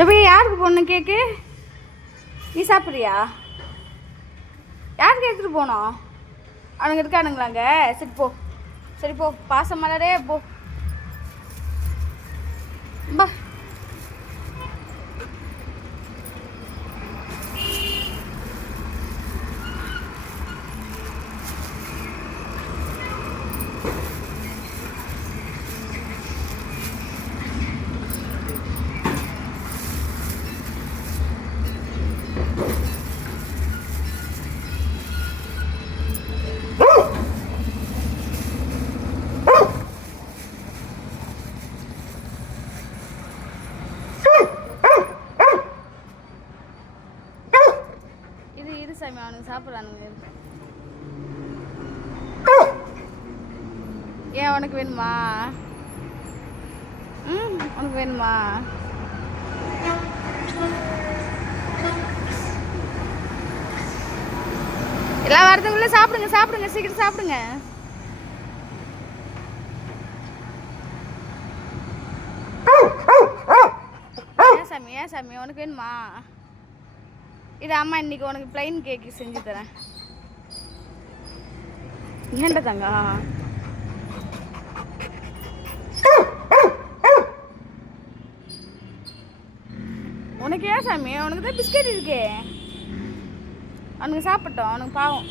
தம்பி யாருக்கு போடணும் கேக்கு? நீ சாப்பிட்றியா? யாருக்கு எடுத்துகிட்டு போனோம்? அவனுங்க இருக்கானுங்களாங்க? சரி போ, சரி போ, பாசம் மலரே போ. பா இது சாமி, அவனுக்கு சாப்பிட்றானுங்க. ஏன் உனக்கு வேணுமா? உனக்கு வேணுமா? எல்லாம் வரதுக்குள்ள சாப்பிடுங்க, சாப்பிடுங்க, சீக்கிரம் சாப்பிடுங்க. ஏன் சாமி உனக்கு வேணுமா? இது அம்மா இன்னைக்கு உனக்கு பிளைன் கேக்கு செஞ்சு தரேன். ஏன்டா தங்க? உனக்கு ஏன் சாமி? உனக்கு தான் பிஸ்கட் இருக்கே. அவனுக்கு சாப்பிட்டோம், அவனுக்கு பாவம்.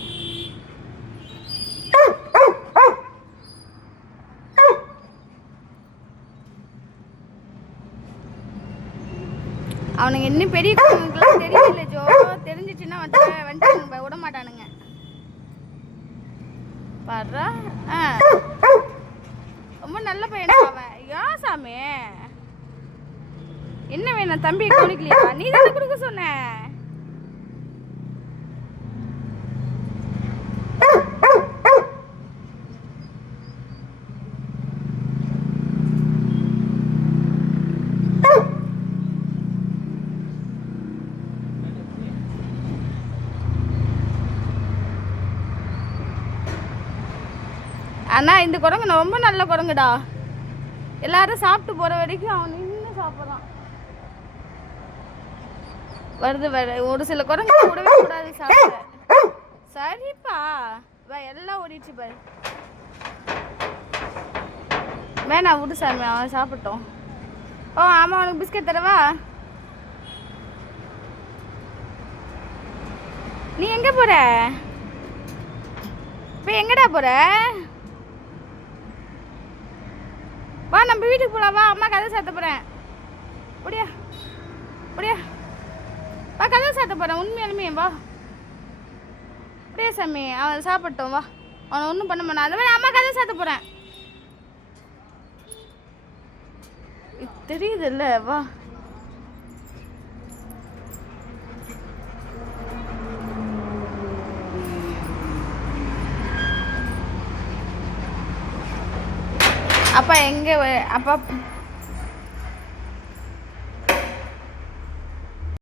அவனுங்க இன்னும் பெரிய குழந்தைங்களுக்குலாம் தெரியல ஜோ. தெரிஞ்சிச்சுன்னா வந்துட்டானுங்க, விட மாட்டானுங்க. பாடுறா. ரொம்ப நல்ல பையனா அவன். ஏன் சாமி என்ன வேணும்? தம்பி குடிக்கலையா? நீ தானே கொடுக்க சொன்ன. அண்ணா இந்த குரங்கு ரொம்ப நல்ல குரங்குடா. எல்லாரும் சாப்பிட்டு போற வரைக்கும் அவன் நின்று சாப்பிட்றான். வருது ஒரு சில குரங்கு விடவே கூடாது சாப்பிட. சரிப்பா எல்லாம் ஓடிச்சு பாரு. வேணாம் விடு சாமி, அவன் சாப்பிட்டோம். ஓ ஆமா, அவனுக்கு பிஸ்கட் தரவா? நீ எங்க போற? இப்போ எங்கடா போற? வா நம்ம வீட்டுக்கு போலாம். வா, அம்மா கதை சாத்த போறேன். அப்படியா அப்படியா? வா கதை சாத்த போறேன். உண்மையாலுமே வா. அப்படியே சாமி, அவன் சாப்பிட்டோம். வா, அவனை ஒன்றும் பண்ண மாட்டான். அந்த மாதிரி அம்மா கதை சாத்த போறேன். தெரியுது இல்ல? வா. அப்பா எங்க? அப்பா